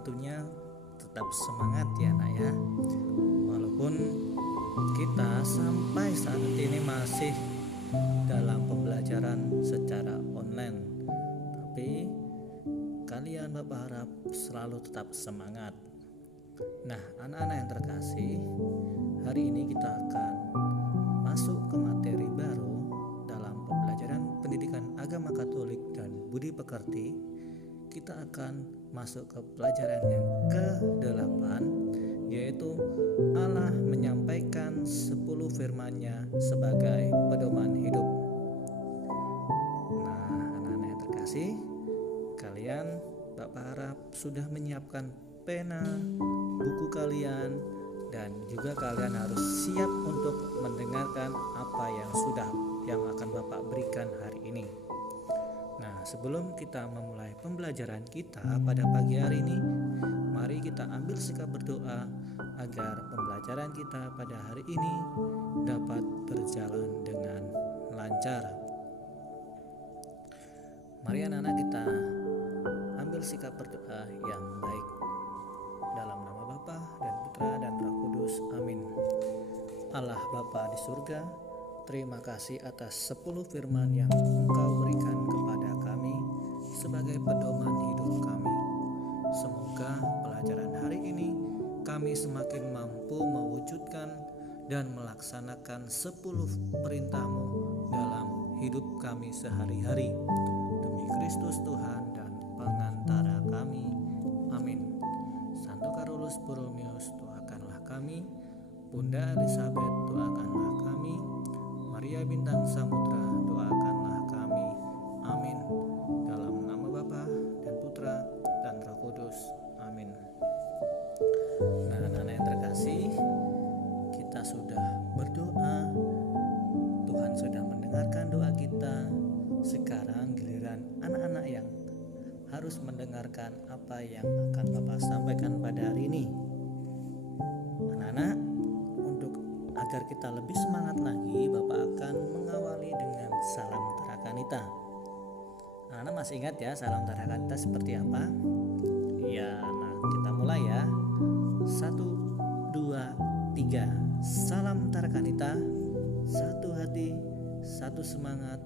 tentunya tetap semangat ya nak ya. Walaupun kita sampai saat ini masih dalam pembelajaran secara online, tapi kalian Bapak harap selalu tetap semangat. Nah, anak-anak yang terkasih, hari ini kita akan masuk ke materi baru dalam pembelajaran pendidikan agama Katolik dan budi pekerti. Kita akan masuk ke pelajaran yang ke-8, yaitu Allah menyampaikan 10 firman-Nya sebagai pedoman hidup. Nah, anak-anak yang terkasih, kalian Bapak harap sudah menyiapkan pena, buku kalian, dan juga kalian harus siap untuk mendengarkan apa yang akan Bapak berikan hari ini. Nah, sebelum kita memulai pembelajaran kita pada pagi hari ini, mari kita ambil sikap berdoa agar pembelajaran kita pada hari ini dapat berjalan dengan lancar. Mari anak-anak kita ambil sikap berdoa yang baik. Dalam nama Bapa dan Putra dan Roh Kudus, amin. Allah Bapa di surga, terima kasih atas 10 firman yang Engkau berikan kepada kami sebagai pedoman hidup kami. Semoga pelajaran hari ini kami semakin mampu mewujudkan dan melaksanakan 10 perintah-Mu dalam hidup kami sehari-hari. Demi Kristus Tuhan dan pengantara kami. Amin. Santo Carolus Borromeus, doakanlah kami. Bunda Elizabeth, doakanlah kami. Maria Bintang Samudra, doakanlah kami. Amin. Dalam nama Bapa dan Putra dan Roh Kudus. Amin. Nah, anak-anak yang terkasih, kita sudah berdoa. Tuhan sudah mendengarkan doa kita. Sekarang giliran anak-anak yang harus mendengarkan apa yang akan Bapak sampaikan pada hari ini. Anak-anak, untuk agar kita lebih semangat lagi, Bapak akan mengawali dengan salam Tarakanita. Anak-anak masih ingat ya salam Tarakanita seperti apa? Ya, nah kita mulai ya. 1, 2, 3. Salam Tarakanita. Satu hati, satu semangat.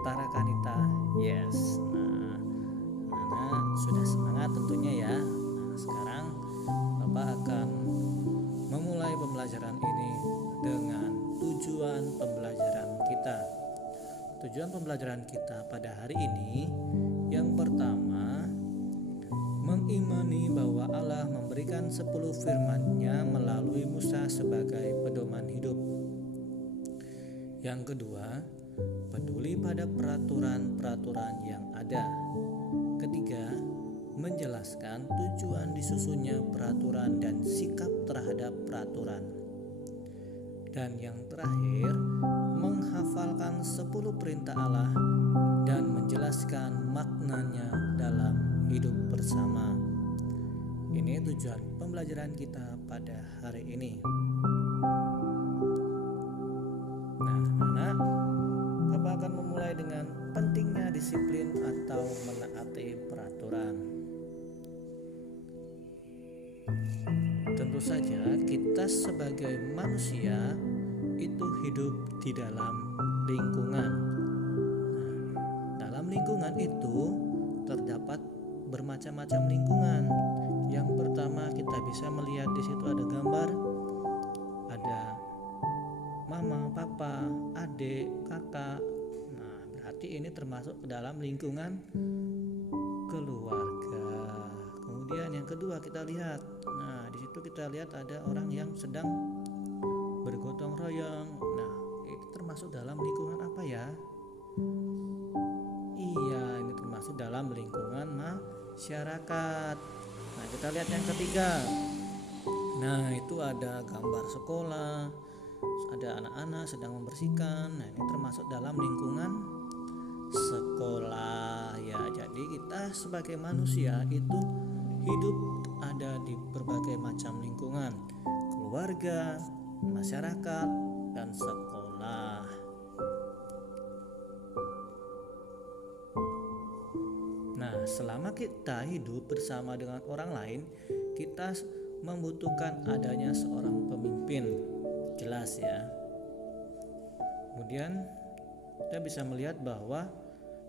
Tarakanita. Yes. Nah, sudah semangat tentunya ya. Nah, sekarang Bapak akan memulai pembelajaran ini dengan tujuan pembelajaran kita. Tujuan pembelajaran kita pada hari ini yang pertama, mengimani bahwa Allah memberikan 10 firman-Nya melalui Musa sebagai pedoman hidup. Yang kedua, peduli pada peraturan-peraturan yang ada. Ketiga, menjelaskan tujuan disusunnya peraturan dan sikap terhadap peraturan. Dan yang terakhir, menghafalkan 10 perintah Allah dan menjelaskan maknanya dalam hidup bersama. Ini tujuan pembelajaran kita pada hari ini. Nah, anak, Bapak akan memulai dengan pentingnya disiplin atau menaati peraturan. Tentu saja kita sebagai manusia itu hidup di dalam lingkungan. Nah, dalam lingkungan itu terdapat bermacam-macam lingkungan. Yang pertama kita bisa melihat di situ ada gambar, ada mama, papa, adik, kakak. Nah, berarti ini termasuk ke dalam lingkungan keluarga. Kemudian yang kedua kita lihat, nah di situ kita lihat ada orang yang sedang bergotong royong. Nah, itu termasuk dalam lingkungan apa ya? Iya, ini termasuk dalam lingkungan masyarakat. Nah, kita lihat yang ketiga. Nah, itu ada gambar sekolah, ada anak-anak sedang membersihkan. Nah, ini termasuk dalam lingkungan sekolah ya. Jadi kita sebagai manusia itu hidup ada di berbagai macam lingkungan, keluarga, masyarakat, dan sekolah. Nah, selama kita hidup bersama dengan orang lain, kita membutuhkan adanya seorang pemimpin. Jelas ya. Kemudian kita bisa melihat bahwa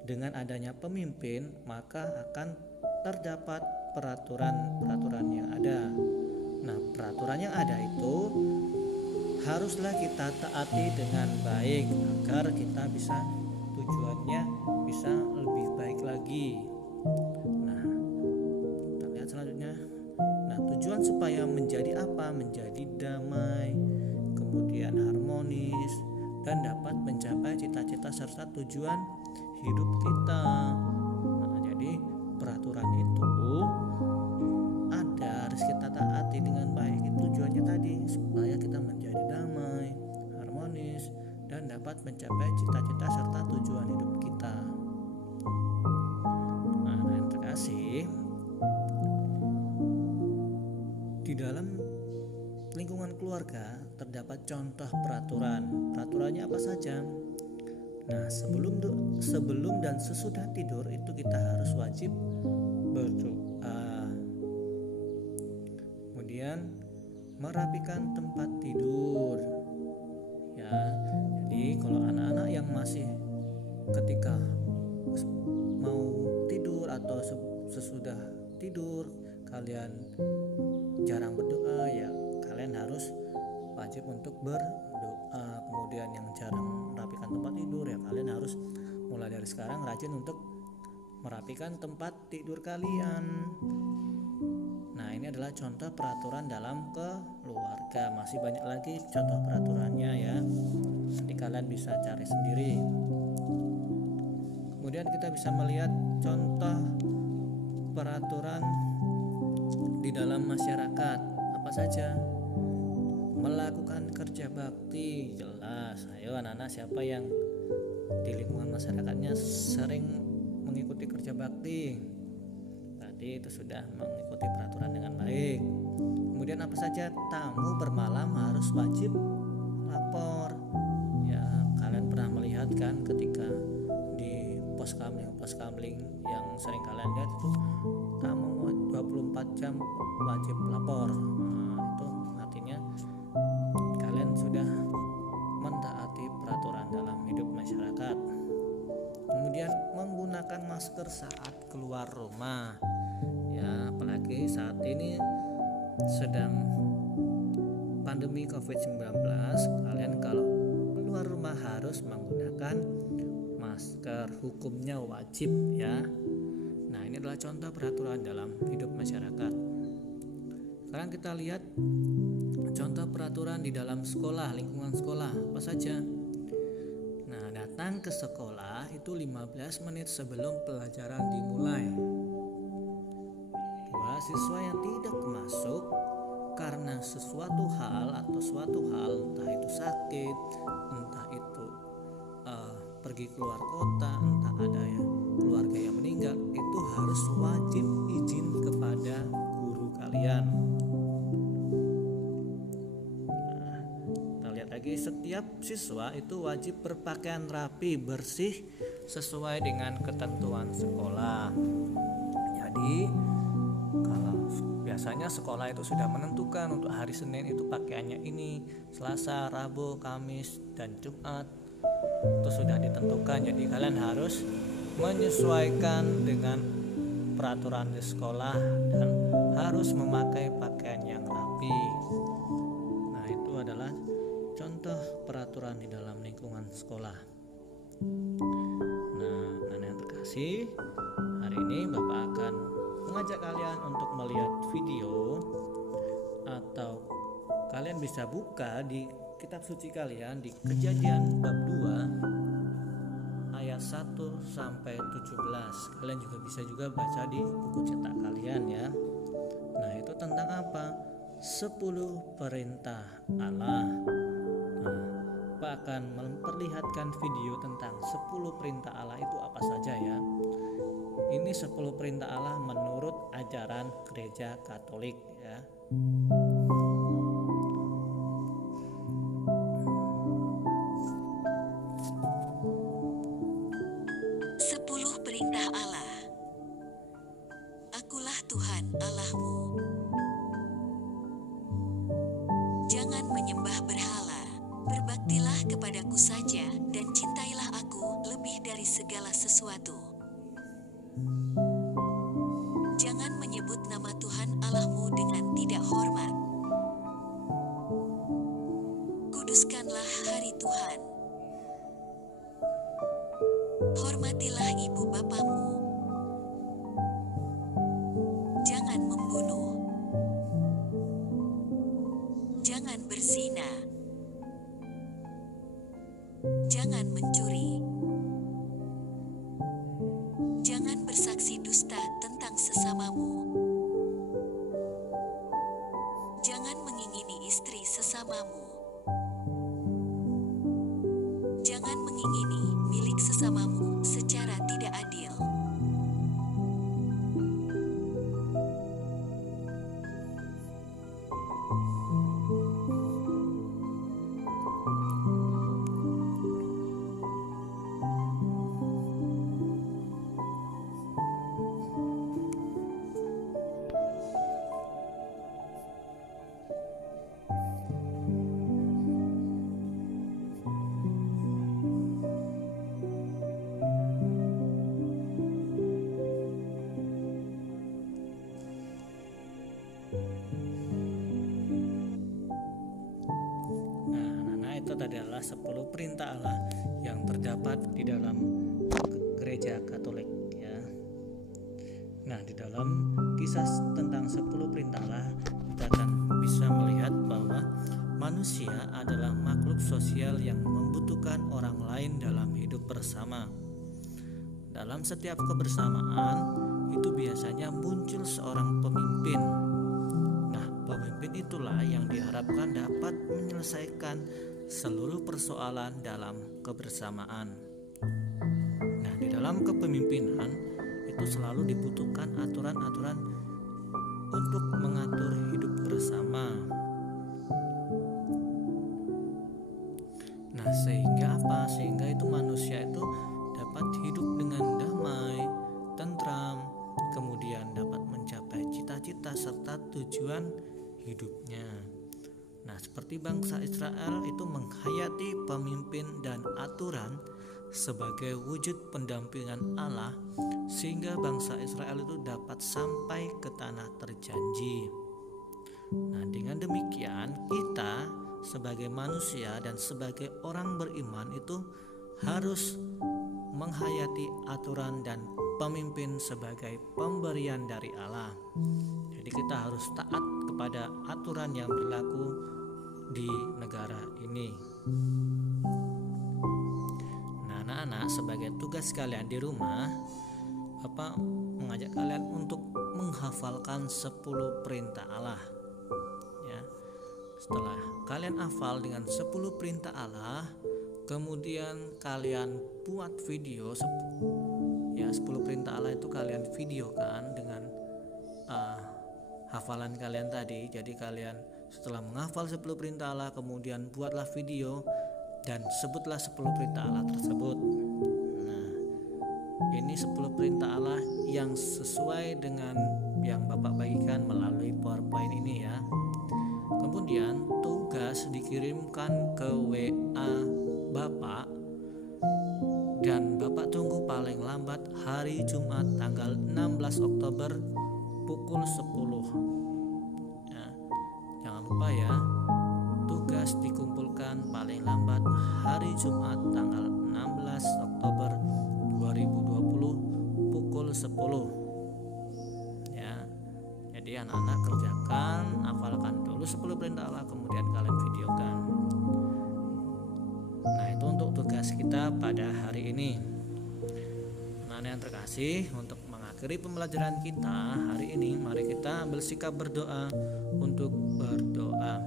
dengan adanya pemimpin maka akan terdapat peraturan-peraturan yang ada. Nah, peraturan yang ada itu haruslah kita taati dengan baik agar kita bisa tujuannya bisa lebih baik lagi. Nah, kita lihat selanjutnya. Nah, tujuan supaya menjadi apa? Menjadi damai, kemudian harmonis, dan dapat mencapai cita-cita serta tujuan hidup kita. Nah, jadi peraturan itu ada, harus kita taati dengan baik. Itu tujuannya tadi supaya kita menjadi damai, harmonis, dan dapat mencapai cita-cita serta tujuan hidup kita. Nah, yang terkasih, di dalam lingkungan keluarga terdapat contoh peraturan. Peraturannya apa saja? Nah, sebelum dan sesudah tidur itu kita harus wajib berdoa. Kemudian merapikan tempat tidur. Ya, jadi kalau anak-anak yang masih ketika mau tidur atau sesudah tidur kalian jarang berdoa, ya kalian harus wajib untuk berdoa. Kemudian yang jarang merapikan tempat tidur, ya kalian harus mulai dari sekarang rajin untuk merapikan tempat tidur kalian. Nah, ini adalah contoh peraturan dalam keluarga. Masih banyak lagi contoh peraturannya ya. Nanti kalian bisa cari sendiri. Kemudian kita bisa melihat contoh peraturan di dalam masyarakat. Apa saja? Melakukan kerja bakti. Jelas. Ayo anak-anak, siapa yang di lingkungan masyarakatnya sering mengikuti kerja bakti? Tadi itu sudah mengikuti peraturan dengan baik. Kemudian apa saja? Tamu bermalam harus wajib lapor. Ya, kalian pernah melihat kan ketika di pos kamling yang sering kalian lihat itu tamu 24 jam wajib lapor. Nah, itu artinya kalian sudah mentaati peraturan dalam hidup masyarakat. Kemudian menggunakan masker saat keluar rumah. Ya, apalagi saat ini sedang pandemi COVID-19, kalian kalau keluar rumah harus menggunakan masker, hukumnya wajib ya. Nah, ini adalah contoh peraturan dalam hidup masyarakat. Sekarang kita lihat contoh peraturan di dalam sekolah, lingkungan sekolah, apa saja? Nah, datang ke sekolah itu 15 menit sebelum pelajaran dimulai. Siswa yang tidak masuk karena sesuatu hal entah itu sakit, entah itu pergi keluar kota, entah ada keluarga yang meninggal, itu harus wajib izin kepada guru kalian. Nah, kita lihat lagi, setiap siswa itu wajib berpakaian rapi, bersih sesuai dengan ketentuan sekolah. Jadi kalau biasanya sekolah itu sudah menentukan untuk hari Senin itu pakaiannya ini, Selasa, Rabu, Kamis, dan Jumat itu sudah ditentukan. Jadi kalian harus menyesuaikan dengan peraturan di sekolah dan harus memakai pakaian yang rapi. Nah, itu adalah contoh peraturan di dalam lingkungan sekolah. Nah, anak yang terkasih, hari ini Bapak akan mengajak kalian untuk melihat video, atau kalian bisa buka di kitab suci kalian di Kejadian bab 2 ayat 1 sampai 17. Kalian juga bisa baca di buku cetak kalian ya. Nah, itu tentang apa? 10 perintah Allah. Nah, Pak akan memperlihatkan video tentang 10 perintah Allah itu apa saja ya. Ini 10 perintah Allah menurut ajaran Gereja Katolik ya. Perintah Allah. Berdoalah kepadaku saja dan cintailah aku lebih dari segala sesuatu. Jangan menyebut nama Tuhan Allahmu dengan tidak hormat. Kuduskanlah hari Tuhan. Hormatilah ibu bapamu. Jangan membunuh. Jangan berzina. Jangan mencuri. Jangan bersaksi dusta tentang sesamamu. Jangan mengingini istri sesamamu. Jangan mengingini milik sesamamu secara tidak adil. Itu adalah 10 perintah Allah yang terdapat di dalam gereja Katolik ya. Nah, di dalam kisah tentang 10 perintah Allah kita akan bisa melihat bahwa manusia adalah makhluk sosial yang membutuhkan orang lain dalam hidup bersama. Dalam setiap kebersamaan itu biasanya muncul seorang pemimpin. Nah, pemimpin itulah yang diharapkan dapat menyelesaikan seluruh persoalan dalam kebersamaan. Nah, di dalam kepemimpinan itu selalu dibutuhkan aturan-aturan untuk mengatur hidup bersama. Nah, sehingga apa? Sehingga itu manusia itu dapat hidup dengan damai, tentram, kemudian dapat mencapai cita-cita serta tujuan hidupnya. Nah, seperti bangsa Israel itu menghayati pemimpin dan aturan sebagai wujud pendampingan Allah sehingga bangsa Israel itu dapat sampai ke tanah terjanji. Nah, dengan demikian kita sebagai manusia dan sebagai orang beriman itu harus menghayati aturan dan pemimpin sebagai pemberian dari Allah. Jadi kita harus taat kepada aturan yang berlaku di negara ini. Nah, anak-anak, sebagai tugas kalian di rumah, Bapak mengajak kalian untuk menghafalkan 10 perintah Allah. Ya. Setelah kalian hafal dengan 10 perintah Allah, kemudian kalian buat video 10 perintah Allah itu kalian videokan dengan hafalan kalian tadi. Jadi kalian setelah menghafal 10 perintah Allah, kemudian buatlah video dan sebutlah 10 perintah Allah tersebut. Nah, ini 10 perintah Allah yang sesuai dengan yang Bapak bagikan melalui PowerPoint ini ya. Kemudian tugas dikirimkan ke WA Bapak dan Bapak tunggu paling lambat hari Jumat tanggal 16 Oktober pukul 10. Jangan lupa ya, tugas dikumpulkan paling lambat hari Jumat tanggal 16 Oktober 2020 pukul 10 ya. Jadi anak-anak kerjakan, hafalkan dulu 10 perintah Allah, kemudian kalian videokan. Nah, itu untuk tugas kita pada hari ini. Anak-anak yang terkasih, untuk mengakhiri pembelajaran kita hari ini, mari kita ambil sikap berdoa untuk berdoa.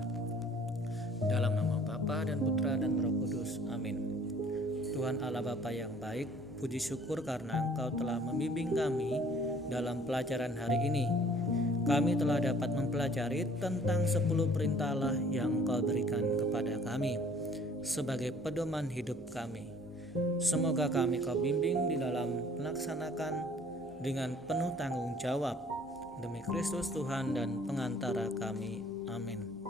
Dalam nama Bapa dan Putra dan Roh Kudus. Amin. Tuhan Allah Bapa yang baik, puji syukur karena Engkau telah membimbing kami dalam pelajaran hari ini. Kami telah dapat mempelajari tentang 10 perintah Allah yang Engkau berikan kepada kami sebagai pedoman hidup kami. Semoga kami Kau bimbing di dalam melaksanakan dengan penuh tanggung jawab demi Kristus Tuhan dan pengantara kami. Amin.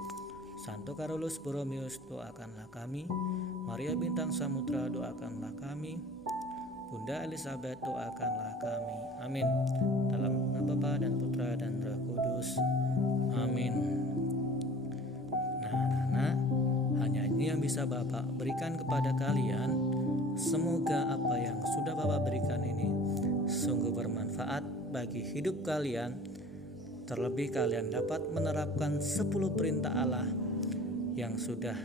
Santo Carolus Borromeus, doakanlah kami. Maria Bintang Samudra, doakanlah kami. Bunda Elizabeth, doakanlah kami. Amin. Dalam nama Bapa dan Putra dan Roh Kudus. Amin. Nah, anak-anak, hanya ini yang bisa Bapak berikan kepada kalian. Semoga apa yang sudah Bapak berikan ini sungguh bermanfaat bagi hidup kalian. Terlebih kalian dapat menerapkan 10 perintah Allah yang sudah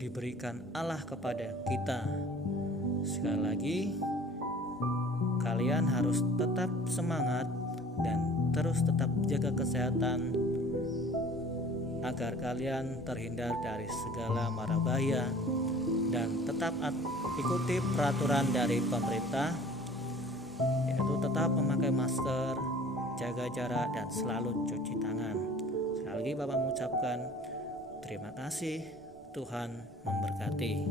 diberikan Allah kepada kita. Sekali lagi, kalian harus tetap semangat dan terus tetap jaga kesehatan agar kalian terhindar dari segala mara bahaya, dan tetap ikuti peraturan dari pemerintah, yaitu tetap memakai masker, jaga jarak, dan selalu cuci tangan. Sekali lagi Bapak mengucapkan terima kasih. Tuhan memberkati.